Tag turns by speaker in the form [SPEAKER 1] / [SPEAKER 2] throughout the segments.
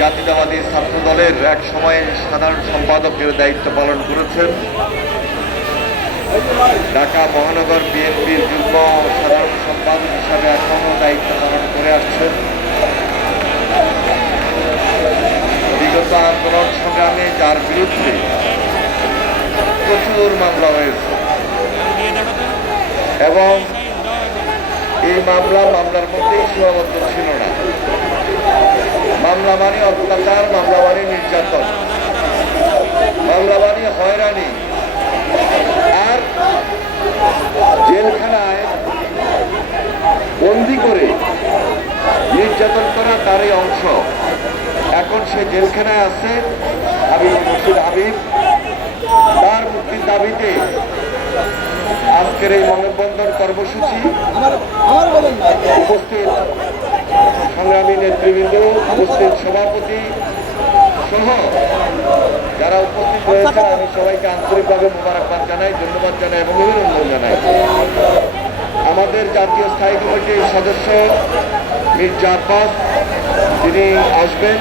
[SPEAKER 1] জাতীয়তাবাদী ছাত্র দলের এক সময়ে সাধারণ সম্পাদকের দায়িত্ব পালন করেছেন। ঢাকা মহানগর বিএনপির যুগ্ম সাধারণ সম্পাদক হিসাবে এখনও দায়িত্ব পালন করে আসছেন। বিগত আন্দোলন সংগ্রামে যার বিরুদ্ধে প্রচুর মামলা হয়েছে এবং এই মামলা মামলার মধ্যেই সীমাবদ্ধ ছিল না। মামলা মানে অত্যাচার মামলা মানে নির্যাতন। মামলা মানে হয়রানি। আর জেলখানায় বন্দি করে নির্যাতন করা তারই অংশ। এখন সে জেলখানায় আছে হাবিব মুর্শিদ হাবিব। তার মুক্তির দাবিতে আজকের এই মানববন্ধন কর্মসূচি উপস্থিত সংগ্রামী নেতৃবৃন্দ, উপস্থিত সভাপতি সহ যারা উপস্থিত রয়েছেন, আমি সবাইকে আন্তরিকভাবে মোবারকবাদ জানাই, ধন্যবাদ জানাই এবং অভিনন্দন জানাই। আমাদের জাতীয় স্থায়ী কমিটির সদস্য মির্জা আব্বাস, তিনি আসবেন।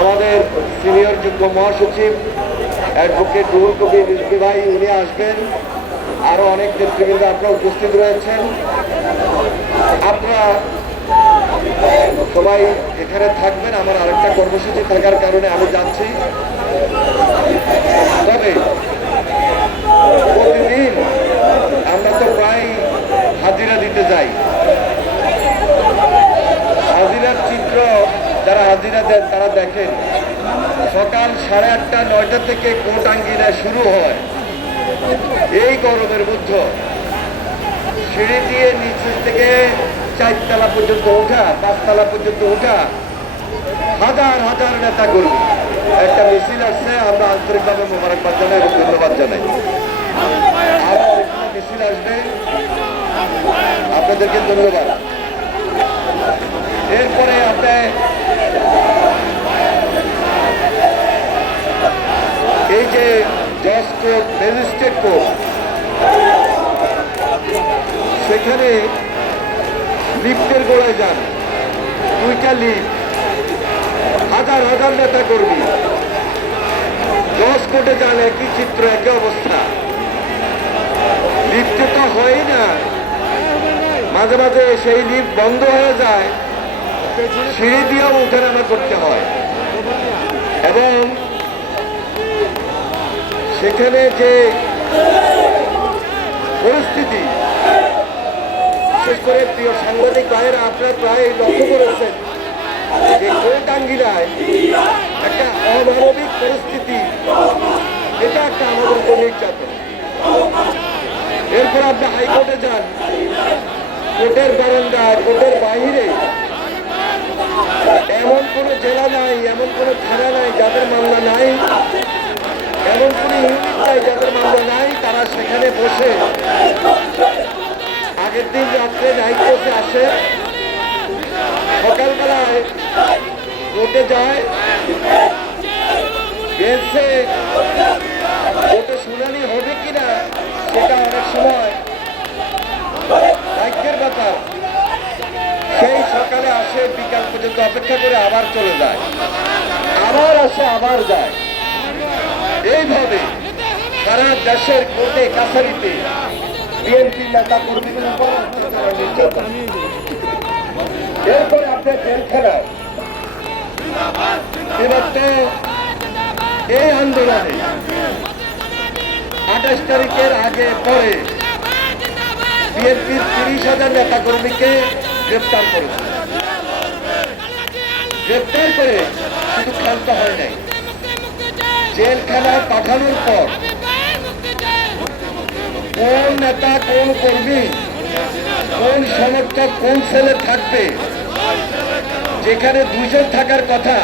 [SPEAKER 1] আমাদের সিনিয়র যুগ্ম মহাসচিব অ্যাডভোকেট রুহুল কবির রিজভি ভাই, উনি আসবেন। আরও অনেক নেতৃবৃন্দ আপনারা উপস্থিত রয়েছেন। আপনারা সবাই এখানে থাকবেন, আমার আরেকটা কর্মসূচি থাকার কারণে আমি যাচ্ছি। তবে প্রতিদিন আমরা তো প্রায় হাজিরা দিতে যাই। হাজিরার চিত্র যারা হাজিরা দেন, তারা দেখেন, সকাল সাড়ে আটটা, নয়টা থেকে কোট আঙ্গিনা শুরু হয়। এই গরমের মধ্যে সিঁড়ি দিয়ে নিচে থেকে চারতলা পর্যন্ত ওঠা, পাঁচতলা পর্যন্ত ওঠা। হাজার হাজার নেতা কর্মী একটা মিছিল আসছে, আমরা আন্তরিকভাবে মোবারকবাদ জানাই এবং ধন্যবাদ জানাই। মিছিল আসবে। আপনাদেরকে ধন্যবাদ। এরপরে আপনি এই যে জজ কোর্ট ম্যাজিস্ট্রেট কোর্ট সেখানে লিফটের গোড়ায় যান। দুইটা লিফট। হাজার হাজার নেতা কর্মী দশ কোটে যান একই চিত্র, একই অবস্থা। লিফটে তো হয় না। মাঝে মাঝে সেই লিফট বন্ধ হয়ে যায়। সিঁড়ি দিয়েও উঠে নামা করতে হয়। এবং সেখানে যে পরিস্থিতি বিশেষ করে প্রিয় সাংবাদিক ভাইয়েরা, আপনারা প্রায় লক্ষ্য করেছেন যে কোটাঙ্গিরায় একটা অমানবিক পরিস্থিতি, এটা একটা আমাদের উপর নির্যাতন এরপর আপনি হাইকোর্টে যান, কোর্টের বারান্দা কোর্টের বাইরে এমন কোনো জেলা নাই, এমন কোনো থানা নাই যাদের মামলা নাই, এমন কোনো ইউনিট নাই যাদের মামলা নাই, তারা সেখানে বসে আগের দিন রাত্রে নাইট কোর্টে আসে। সকালবেলায় কোর্টে যায়। বেঞ্চে কোর্টে শুনানি হবে কিনা সেটা অনেক সময় ভাগ্যের ব্যাপার। সেই সকালে আসে, বিকাল পর্যন্ত অপেক্ষা করে আবার চলে যায়। আবার আসে, আবার যায়। এইভাবে সারা দেশের কোর্টে, কাছারিতে বিএনপি নেতা কর্মীদের উপর। এরপরে আপনার জেলখানায় এই আন্দোলনে আঠাশ তারিখের আগে পরে বিএনপির তিরিশ হাজার নেতা কর্মীকে গ্রেপ্তার করেছে গ্রেপ্তার করে শুধু ক্ষান্ত হয় নাই জেলখানায় পাঠানোর পর কোন নেতা কোন কর্মী, কোন সমর্থক কোন ছেলে থাকবে, যেখানে দুজন থাকার কথা,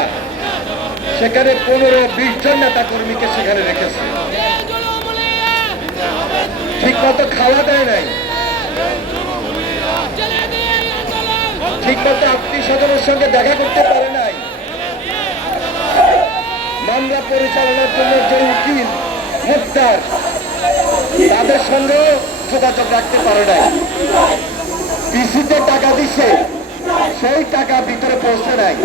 [SPEAKER 1] সেখানে পনেরো বিশ জন নেতা কর্মীকে সেখানে রেখেছে। ঠিক মতো খাওয়া দেয় নাই। ঠিক মতো আত্মীয় স্বজনের সঙ্গে দেখা করতে পারে নাই। মামলা পরিচালনার জন্য যে উকিল, মুক্তার তাদের সঙ্গে যোগাযোগ রাখতে পারে নাই। পিসিতে টাকা দিছে, সেই টাকা ভিতরে পৌঁছে নাই।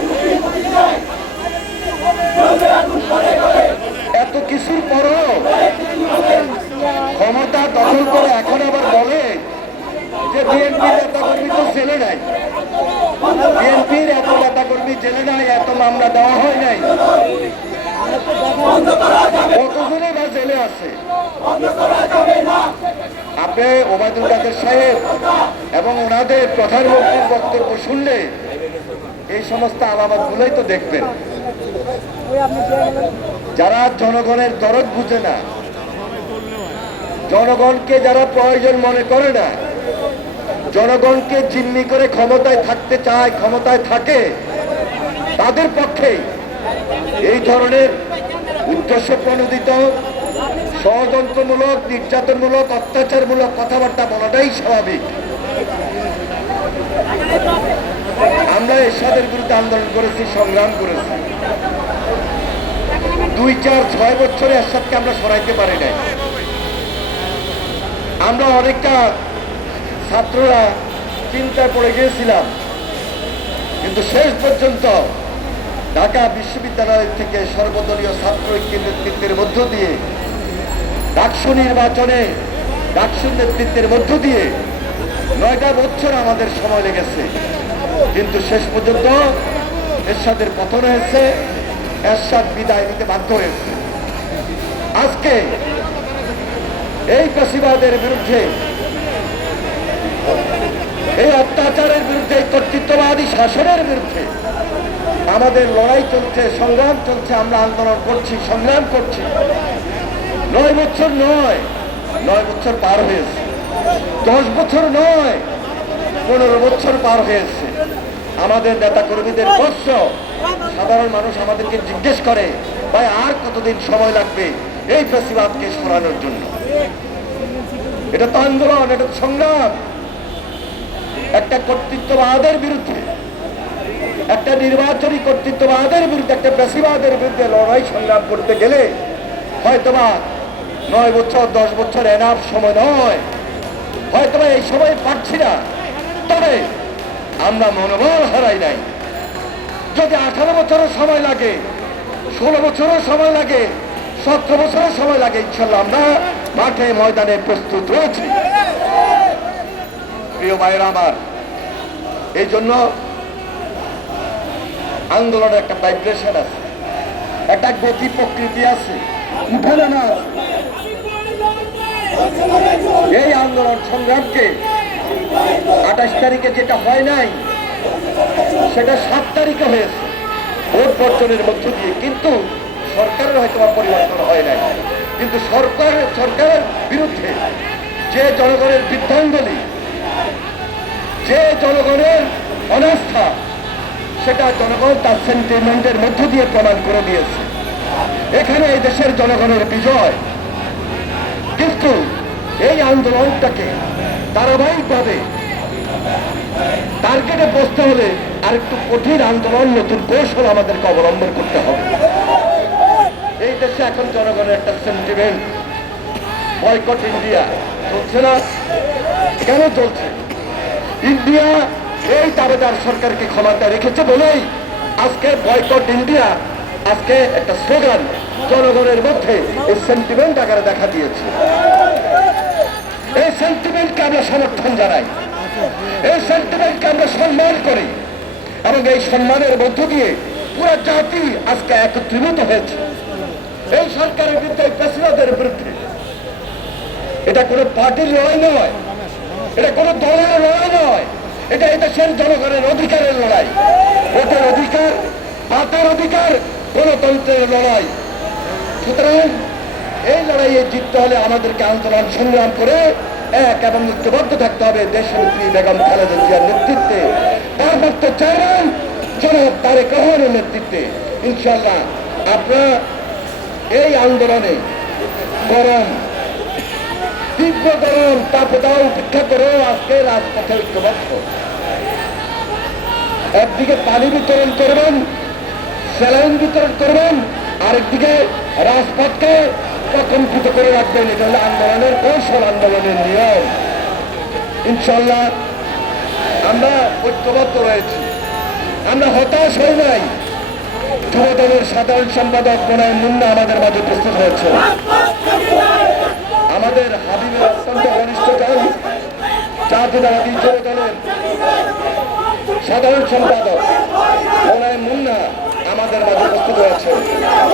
[SPEAKER 1] এত কিছুর পরও ক্ষমতা দখল করে এখন আবার বলে যে বিএনপি নেতাকর্মী তো জেলে নাই। বিএনপির এত নেতাকর্মী জেলে নাই, এত মামলা দেওয়া হয় নাই। কতজনে বা জেলে আছে। আপনি ওবায়দুল কাদের সাহেব এবং ওনাদের প্রধানমন্ত্রীর বক্তব্য শুনলে এই সমস্ত আলামতগুলোই তো দেখবেন। যারা জনগণের দরদ বুঝে না, জনগণকে যারা প্রয়োজন মনে করে না, জনগণকে জিম্মি করে ক্ষমতায় থাকতে চায়, ক্ষমতায় থাকে, তাদের পক্ষে এই ধরনের উদ্দেশ্য প্রণোদিত ষড়যন্ত্রমূলক, নির্যাতনমূলক, অত্যাচারমূলক কথাবার্তা বলাটাই স্বাভাবিক। আমরা এরশাদের বিরুদ্ধে আন্দোলন করেছি, সংগ্রাম করেছি। দুই চার ছয় বছরে এরশাদকে আমরা সরাইতে পারি নাই। আমরা অনেকটা ছাত্ররা চিন্তায় পড়ে গিয়েছিলাম, কিন্তু শেষ পর্যন্ত ঢাকা বিশ্ববিদ্যালয় থেকে সর্বদলীয় ছাত্র ঐক্যের নেতৃত্বের মধ্য দিয়ে ডাকসু নির্বাচনে ডাকসুর নেতৃত্বের মধ্য দিয়ে নয়টা বছর আমাদের সময় লেগেছে। কিন্তু শেষ পর্যন্ত এরশাদের পতন হয়েছে, এরশাদ বিদায় নিতে বাধ্য হয়েছে। আজকে এই পেশিবাদের বিরুদ্ধে, এই অত্যাচারের বিরুদ্ধে কর্তৃত্ববাদী শাসনের বিরুদ্ধে আমাদের লড়াই চলছে, সংগ্রাম চলছে, আমরা আন্দোলন করছি, সংগ্রাম করছি। নয় বছর নয় নয় বছর পার হয়েছে। দশ বছর নয়, পনেরো বছর পার হয়েছে। আমাদের নেতা কর্মীদের কষ্ট, সাধারণ মানুষ আমাদেরকে জিজ্ঞেস করে, ভাই, আর কতদিন সময় লাগবে এই ফেসিবাদকে সরানোর জন্য? এটা তো আন্দোলন, এটা সংগ্রাম। একটা কর্তৃত্ববাদের বিরুদ্ধে একটা নির্বাচনী কর্তৃত্ববাদের বিরুদ্ধে, একটা বেশিবাদের বিরুদ্ধে লড়াই সংগ্রাম করতে গেলে হয়তোবা নয় বছর, দশ বছর এনাফ সময় নয়। হয়তোবা এই সময় পাচ্ছি না। তবে আমরা মনোবল হারাই নাই। যদি আঠারো বছরও সময় লাগে, ষোলো বছরও সময় লাগে, সতেরো বছরও সময় লাগে, ইনশাল্লাহ আমরা মাঠে, ময়দানে প্রস্তুত রয়েছি। প্রিয় ভাইয়েরা আমার, এই জন্য আন্দোলনের একটা ভাইব্রেশন আছে, একটা গতি প্রকৃতি আছে এই আন্দোলন সংগ্রামকে আঠাশ তারিখে যেটা হয় নাই, সেটা সাত তারিখে হয়েছে, ভোট বর্জনের মধ্য দিয়ে। কিন্তু সরকারের হয়তো পরিবর্তন হয় নাই। কিন্তু সরকার, সরকারের বিরুদ্ধে যে জনগণের বৃদ্ধাঙ্গলি, যে জনগণের অনাস্থা সেটা জনগণ তার সেন্টিমেন্টের মধ্য দিয়ে প্রমাণ করে দিয়েছে। এখানে এই দেশের জনগণের বিজয়। কিন্তু এই আন্দোলনটাকে ধারাবাহিকভাবে টার্গেটে বসতে হলে আরেকটু কঠিন আন্দোলন, নতুন কৌশল আমাদেরকে অবলম্বন করতে হবে। এই দেশে এখন জনগণের একটা সেন্টিমেন্ট বয়কট ইন্ডিয়া চলছে না? কেন চলছে? ইন্ডিয়া এই দাবেদার সরকারকে ক্ষমতা রেখেছে বলেই আজকে বয়কট ইন্ডিয়া, আজকে একটা স্লোগান জনগণের মধ্যে এই সেন্টিমেন্ট আকারে দেখা দিয়েছে। এই সেন্টিমেন্টকে আমরা সমর্থন জানাই। এই সেন্টিমেন্টকে আমরা সম্মান করি এবং এই সম্মানের মধ্য দিয়ে পুরো জাতি আজকে একত্রিত হয়েছে। এই সরকারের বিরুদ্ধে বিরুদ্ধে। এটা কোনো পার্টির লড়াই নয়। এটা কোনো দলের লড়াই নয়। এটা এটা এদেশের জনগণের অধিকারের লড়াই। ভোটের অধিকার হাতের অধিকার, গণতন্ত্রের লড়াই। সুতরাং এই লড়াইয়ে জিততে হলে আমাদেরকে আন্দোলন সংগ্রাম করে এক এবং ঐক্যবদ্ধ থাকতে হবে। দেশনেত্রী বেগম খালেদা জিয়ার নেতৃত্বে। পার্বত্য চেয়ারম্যান জনাব তারেক রহমানের নেতৃত্বে। ইনশাল্লাহ আপনারা এই আন্দোলনে গরম তীব্র গরম তাপদাও উপেক্ষা করে আজকে রাজপথে ঐক্যবদ্ধ। একদিকে পানি বিতরণ করবেন, স্যালাইন বিতরণ করবেন, আরেকদিকে রাজপথকে প্রকম্পিত করে রাখবেন। এটা হলো আন্দোলনের কৌশল, আন্দোলনের নিয়ম। ইনশাল্লাহ আমরা ঐক্যবদ্ধ রয়েছি। আমরা হতাশ হই নাই। যুব দলের সাধারণ সম্পাদক প্রণয় মুন্না আমাদের মাঝে প্রস্তুত হয়েছে আমাদের হাবিবের অত্যন্ত ঘনিষ্ঠ দল জাতীয়তাবাদী যুব দলের সাধারণ সম্পাদক মোলায় মুন্না আমাদের মাঝে উপস্থিত হয়েছেন।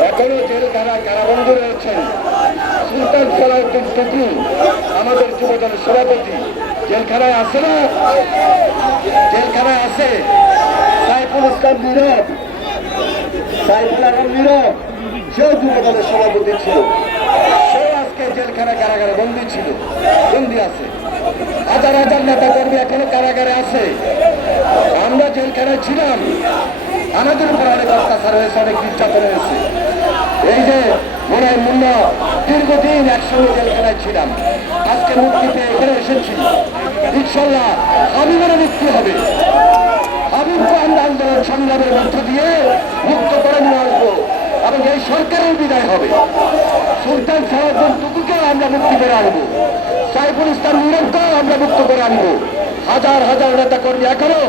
[SPEAKER 1] এখনও জেলখানা কারাবন্ধ রয়েছেন। সুলতান সালাউদ্দিন টুকু আমাদের যুবদলের সভাপতি। জেলখানায় আছে না? জেলখানায় আছে? সাইফুল ইসলাম নীরব। সাইফুল আলম নীরব। সেও যুবদলের সভাপতি ছিল। আজকে জেলখানা কারাগারে বন্দী ছিল। বন্দী আছে। হাজার হাজার নেতা কর্মী এখনও কারাগারে আছে। আমরা জেলখানায় ছিলাম। আমাদের উপর অনেক অত্যাচার হয়েছে, অনেক নির্যাতন হয়েছে। এই যে মনে মুন্না, দীর্ঘদিন একসঙ্গে জেলখানায় ছিলাম। আজকে মুক্তি পেয়ে এখানে এসেছি। ইনশাল্লাহ মনে মুক্তি হবে। হাবিবকে আমরা আন্দোলন সংগ্রামের মধ্য দিয়ে মুক্ত করে নিয়ে আসব। এবং এই সরকারের বিদায় হবে। সুলতান সাহায্য টুকুকেও আমরা মুক্তি করে আনব, সাইফুল ইসলাম নীরবকেও আমরা মুক্ত করে আনব। হাজার হাজার নেতা কর্মী এখনও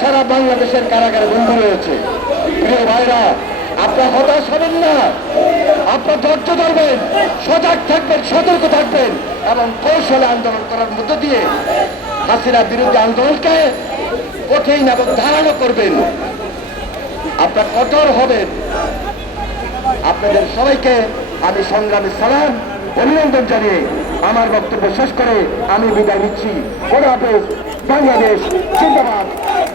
[SPEAKER 1] সারা বাংলাদেশের কারাগারে বন্ধ রয়েছে। প্রিয় ভাইরা, আপনার হতাশ হবেন না। আপনার ধৈর্য ধরবেন, সজাগ থাকবেন, সতর্ক থাকবেন এবং কৌশলে আন্দোলন করার মধ্য দিয়ে হাসিনা বিরুদ্ধে আন্দোলনকে কঠিন এবং ধারালো করবেন। আপনার কঠোর হবেন। আপনাদের সবাইকে আমি সংগ্রামী সালাম, অভিনন্দন জানিয়ে আমার বক্তব্য শেষ করে আমি বিদায় নিচ্ছি। হাফেজ, বাংলাদেশ জিন্দাবাদ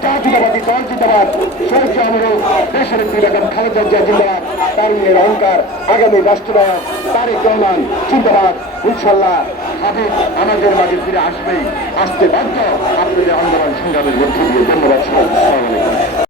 [SPEAKER 1] জাতীয়তাবাদী দল জিন্দাবাদ, শহীদ অনুরোধ দেশের বেগম খালেদা জিয়া জিন্দাবাদ তারুণ্যের অহংকার আগামী তারেক রহমান জিন্দাবাদ। ইনশাল্লাহ হাবিব আমাদের মাঝে ফিরে আসবেই। আসতে বাধ্য আপনাদের আন্দোলন সংগ্রামের মধ্য দিয়ে। ধন্যবাদ সবাই।